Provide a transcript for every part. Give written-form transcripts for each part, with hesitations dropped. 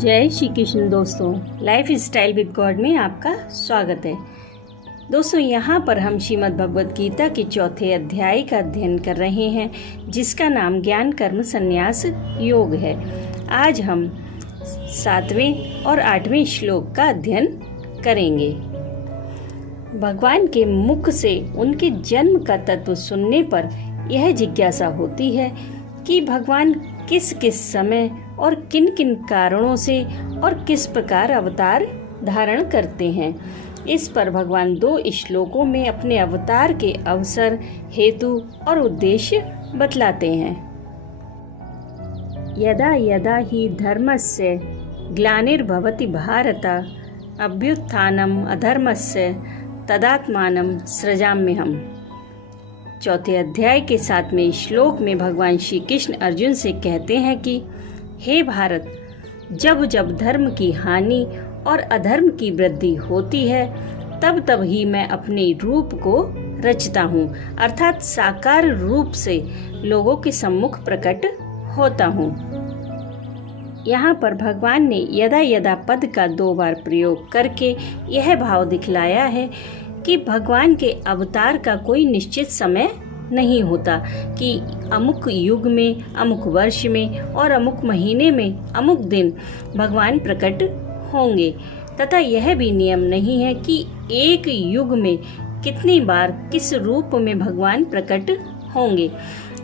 जय श्री कृष्ण दोस्तों, life style with God में आपका स्वागत है। दोस्तों, यहाँ पर हम श्रीमद् भगवद गीता के चौथे अध्याय का अध्ययन कर रहे हैं, जिसका नाम ज्ञान कर्म संन्यास योग है। आज हम 7वें और 8वें श्लोक का अध्ययन करेंगे। भगवान के मुख से उनके जन्म का तत्व सुनने पर यह जिज्ञासा होती है कि भगवान किस किस समय और किन किन कारणों से और किस प्रकार अवतार धारण करते हैं। इस पर भगवान 2 श्लोकों में अपने अवतार के अवसर, हेतु और उद्देश्य बतलाते हैं। यदा यदा ही धर्मस्य ग्लानिर्भवति भारत अभ्युत्थानम् अधर्मस्य तदात्मानं सृजाम्यहम्। चौथे अध्याय के 7वें श्लोक में भगवान श्री कृष्ण अर्जुन से कहते हैं कि हे भारत, जब जब धर्म की हानि और अधर्म की वृद्धि होती है तब तब ही मैं अपने रूप को रचता हूँ, अर्थात साकार रूप से लोगों के सम्मुख प्रकट होता हूँ। यहाँ पर भगवान ने यदा यदा पद का 2 बार प्रयोग करके यह भाव दिखलाया है कि भगवान के अवतार का कोई निश्चित समय नहीं होता कि अमुक युग में, अमुक वर्ष में और अमुक महीने में, अमुक दिन भगवान प्रकट होंगे, तथा यह भी नियम नहीं है कि एक युग में कितनी बार किस रूप में भगवान प्रकट होंगे।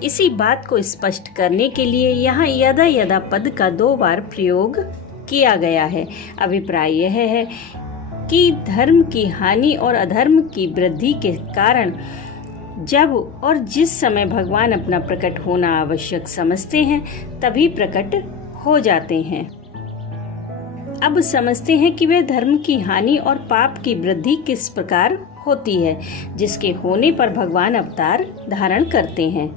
इसी बात को स्पष्ट करने के लिए यहाँ यदा यदा पद का 2 बार प्रयोग किया गया है। अभिप्राय यह है कि धर्म की हानि और अधर्म की वृद्धि के कारण जब और जिस समय भगवान अपना प्रकट होना आवश्यक समझते हैं तभी प्रकट हो जाते हैं। अब समझते हैं कि वे धर्म की हानि और पाप की वृद्धि किस प्रकार होती है, जिसके होने पर भगवान अवतार धारण करते हैं।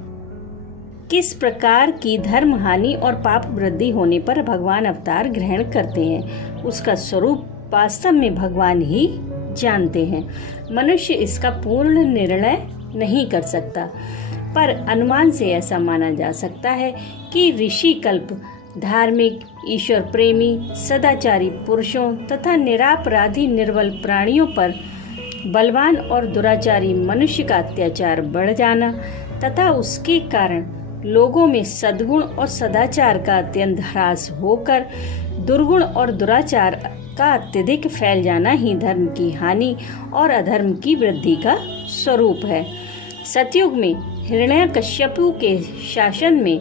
किस प्रकार की धर्म हानि और पाप वृद्धि होने पर भगवान अवतार ग्रहण करते हैं, उसका स्वरूप वास्तव में भगवान ही जानते हैं। मनुष्य इसका पूर्ण निर्णय नहीं कर सकता, पर अनुमान से ऐसा माना जा सकता है कि ऋषि कल्प धार्मिक, ईश्वर प्रेमी, सदाचारी पुरुषों तथा निरापराधी निर्बल प्राणियों पर बलवान और दुराचारी मनुष्य का अत्याचार बढ़ जाना तथा उसके कारण लोगों में सद्गुण और सदाचार का अत्यंत ह्रास होकर दुर्गुण और दुराचार का अत्यधिक फैल जाना ही धर्म की हानि और अधर्म की वृद्धि का स्वरूप है। सतयुग में हिरण्यकश्यपु के शासन में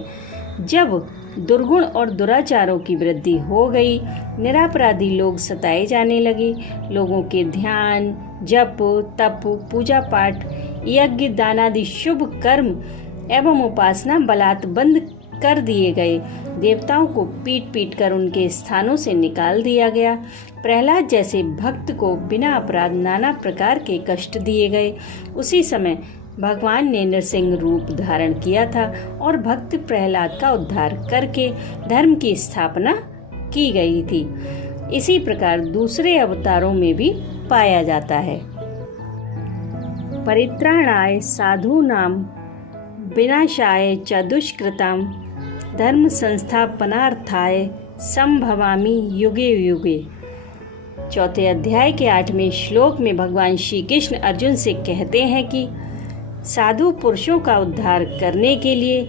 जब दुर्गुण और दुराचारों की वृद्धि हो गई, निरापराधी लोग सताए जाने लगे, लोगों के ध्यान, जप, तप, पूजा पाठ, यज्ञ, दानादि शुभ कर्म एवं उपासना बलात् बंद कर दिए गए, देवताओं को पीट पीट कर उनके स्थानों से निकाल दिया गया, प्रहलाद जैसे भक्त को बिना अपराध नाना प्रकार के कष्ट दिए गए। उसी समय भगवान ने नृसिंह रूप धारण किया था और भक्त प्रहलाद का उद्धार करके धर्म की स्थापना की गई थी। इसी प्रकार दूसरे अवतारों में भी पाया जाता है। परित्राणाय साधूनां विनाशाय च दुष्कृतां धर्म संस्थापनार्थाय संभवामि युगे युगे। चौथे अध्याय के 8वें श्लोक में भगवान श्री कृष्ण अर्जुन से कहते हैं कि साधु पुरुषों का उद्धार करने के लिए,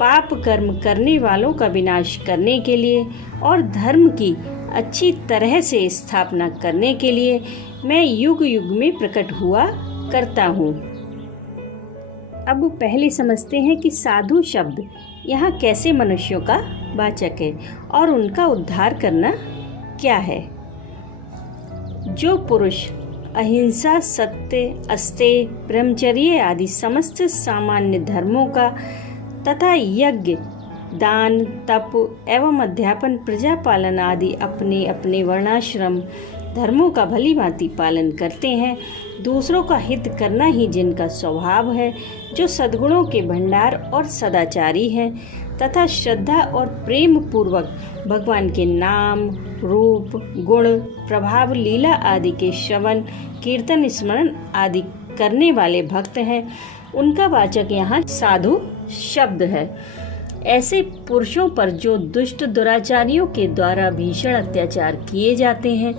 पाप कर्म करने वालों का विनाश करने के लिए और धर्म की अच्छी तरह से स्थापना करने के लिए मैं युग युग में प्रकट हुआ करता हूँ। अब पहले समझते हैं कि साधु शब्द यहाँ कैसे मनुष्यों का वाचक है और उनका उद्धार करना क्या है। जो पुरुष अहिंसा, सत्य, अस्तेय, ब्रह्मचर्य आदि समस्त सामान्य धर्मों का तथा यज्ञ, दान, तप एवं अध्यापन, प्रजा पालन आदि अपने अपने वर्णाश्रम धर्मों का भली भांति पालन करते हैं, दूसरों का हित करना ही जिनका स्वभाव है, जो सद्गुणों के भंडार और सदाचारी हैं तथा श्रद्धा और प्रेम पूर्वक भगवान के नाम, रूप, गुण, प्रभाव, लीला आदि के श्रवण, कीर्तन, स्मरण आदि करने वाले भक्त हैं, उनका वाचक यहाँ साधु शब्द है। ऐसे पुरुषों पर जो दुष्ट दुराचारियों के द्वारा भीषण अत्याचार किए जाते हैं,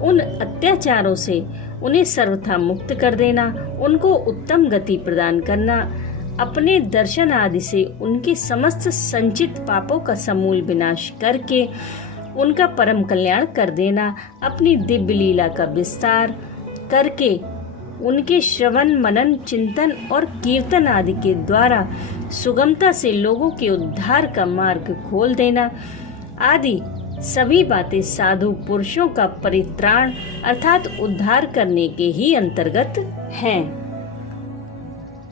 उन अत्याचारों से उन्हें सर्वथा मुक्त कर देना, उनको उत्तम गति प्रदान करना, अपने दर्शन आदि से उनके समस्त संचित पापों का समूल विनाश करके उनका परम कल्याण कर देना, अपनी दिव्य लीला का विस्तार करके उनके श्रवण मनन चिंतन और कीर्तन आदि के द्वारा सुगमता से लोगों के उद्धार का मार्ग खोल देना आदि सभी बातें साधु पुरुषों का परित्राण अर्थात उद्धार करने के ही अंतर्गत हैं।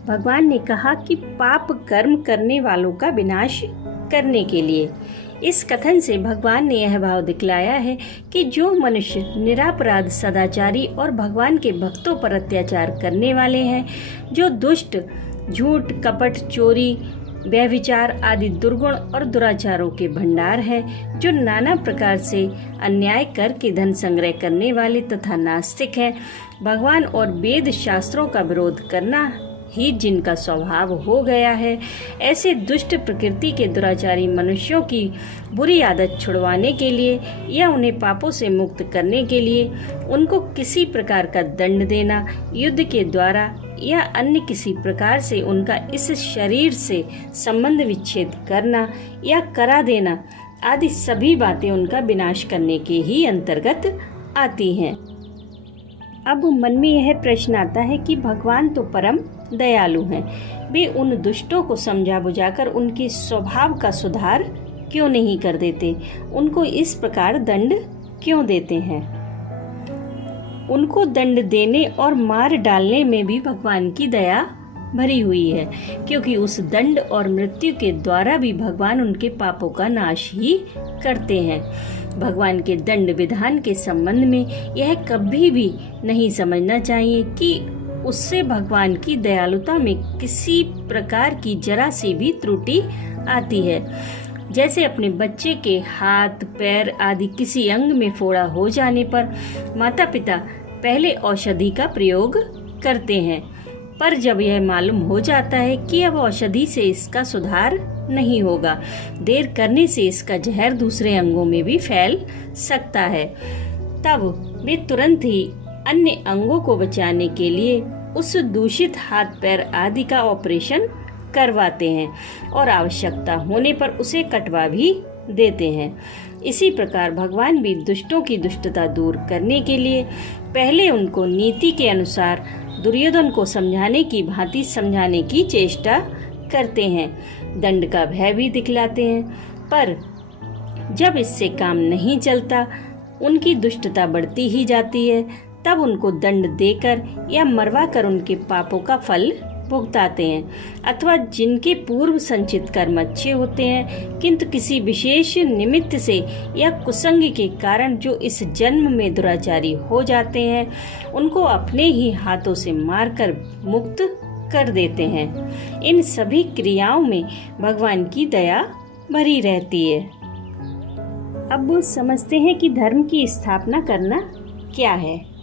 भगवान ने कहा कि पाप कर्म करने वालों का विनाश करने के लिए। इस कथन से भगवान ने यह भाव दिखलाया है कि जो मनुष्य निरापराध सदाचारी और भगवान के भक्तों पर अत्याचार करने वाले हैं, जो दुष्ट झूठ कपट चोरी व्यभिचार आदि दुर्गुण और दुराचारों के भंडार है, जो नाना प्रकार से अन्याय करके धन संग्रह करने वाले तथा नास्तिक हैं, भगवान और वेद शास्त्रों का विरोध करना ही जिनका स्वभाव हो गया है, ऐसे दुष्ट प्रकृति के दुराचारी मनुष्यों की बुरी आदत छुड़वाने के लिए या उन्हें पापों से मुक्त करने के लिए उनको किसी प्रकार का दंड देना, युद्ध के द्वारा या अन्य किसी प्रकार से उनका इस शरीर से संबंध विच्छेद करना या करा देना आदि सभी बातें उनका विनाश करने के ही अंतर्गत आती हैं। अब मन में यह प्रश्न आता है कि भगवान तो परम दयालु हैं, वे उन दुष्टों को समझा बुझाकर उनके स्वभाव का सुधार क्यों नहीं कर देते, उनको इस प्रकार दंड क्यों देते हैं। उनको दंड देने और मार डालने में भी भगवान की दया भरी हुई है, क्योंकि उस दंड और मृत्यु के द्वारा भी भगवान उनके पापों का नाश ही करते हैं। भगवान के दंड विधान के संबंध में यह कभी भी नहीं समझना चाहिए कि उससे भगवान की दयालुता में किसी प्रकार की जरा सी भी त्रुटि आती है। जैसे अपने बच्चे के हाथ पैर आदि किसी अंग में फोड़ा हो जाने पर माता पिता पहले औषधि का प्रयोग करते हैं, पर जब यह मालूम हो जाता है कि अब औषधि से इसका सुधार नहीं होगा, देर करने से इसका जहर दूसरे अंगों में भी फैल सकता है, तब वे तुरंत ही अन्य अंगों को बचाने के लिए उस दूषित हाथ पैर आदि का ऑपरेशन करवाते हैं और आवश्यकता होने पर उसे कटवा भी देते हैं। इसी प्रकार भगवान भी दुष्टों की दुष्टता दूर करने के लिए पहले उनको नीति के अनुसार दुर्योधन को समझाने की भांति समझाने की चेष्टा करते हैं, दंड का भय भी दिखलाते हैं, पर जब इससे काम नहीं चलता, उनकी दुष्टता बढ़ती ही जाती है, तब उनको दंड देकर या मरवा कर उनके पापों का फल भुगताते हैं। अथवा जिनके पूर्व संचित कर्म अच्छे होते हैं, किंतु किसी विशेष निमित्त से या कुसंग के कारण जो इस जन्म में दुराचारी हो जाते हैं, उनको अपने ही हाथों से मारकर मुक्त कर देते हैं। इन सभी क्रियाओं में भगवान की दया भरी रहती है। अब समझते हैं कि धर्म की स्थापना करना क्या है।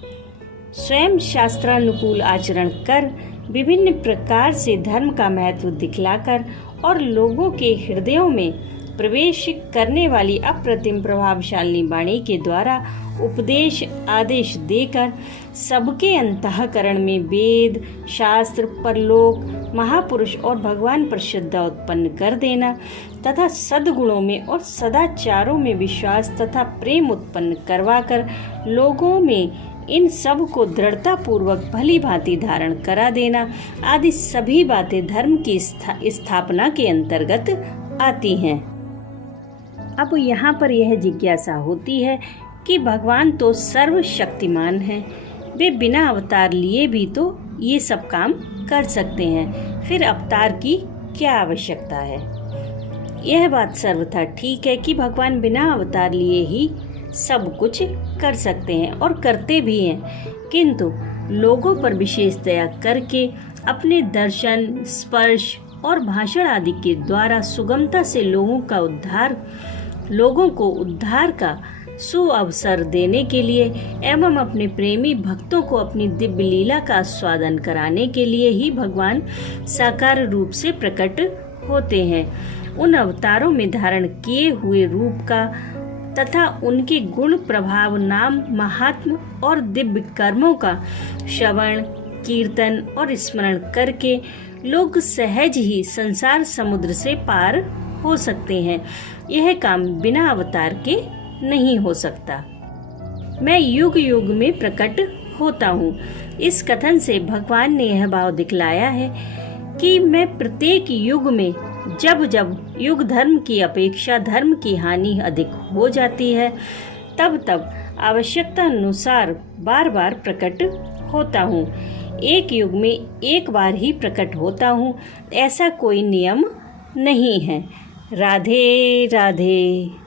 स्वयं शास्त्रानुकूल आचरण कर विभिन्न प्रकार से धर्म का महत्व दिखलाकर और लोगों के हृदयों में प्रवेश करने वाली अप्रतिम प्रभावशाली वाणी के द्वारा उपदेश आदेश देकर सबके अंतःकरण में वेद शास्त्र परलोक महापुरुष और भगवान पर श्रद्धा उत्पन्न कर देना तथा सद्गुणों में और सदाचारों में विश्वास तथा प्रेम उत्पन्न करवाकर लोगों में इन सब को दृढ़ता पूर्वक भली भांति धारण करा देना आदि सभी बातें धर्म की स्थापना के अंतर्गत आती हैं। अब यहाँ पर यह जिज्ञासा होती है कि भगवान तो सर्वशक्तिमान हैं, वे बिना अवतार लिए भी तो ये सब काम कर सकते हैं, फिर अवतार की क्या आवश्यकता है। यह बात सर्वथा ठीक है कि भगवान बिना अवतार लिए ही सब कुछ कर सकते हैं और करते भी हैं, किंतु लोगों पर विशेष दया करके अपने दर्शन स्पर्श और भाषण आदि के द्वारा सुगमता से लोगों को उद्धार का सुअवसर देने के लिए एवं अपने प्रेमी भक्तों को अपनी दिव्य लीला का आस्वादन कराने के लिए ही भगवान साकार रूप से प्रकट होते हैं उन अवतारों में धारण किए हुए रूप का तथा उनके गुण प्रभाव नाम महात्म और दिव्य कर्मों का श्रवण कीर्तन और स्मरण करके लोग सहज ही संसार समुद्र से पार हो सकते हैं। यह काम बिना अवतार के नहीं हो सकता। मैं युग युग में प्रकट होता हूँ। इस कथन से भगवान ने यह भाव दिखलाया है कि मैं प्रत्येक युग में जब जब युग धर्म की अपेक्षा धर्म की हानि अधिक हो जाती है तब तब आवश्यकता अनुसार बार बार प्रकट होता हूँ। एक युग में एक बार ही प्रकट होता हूँ, ऐसा कोई नियम नहीं है। राधे राधे।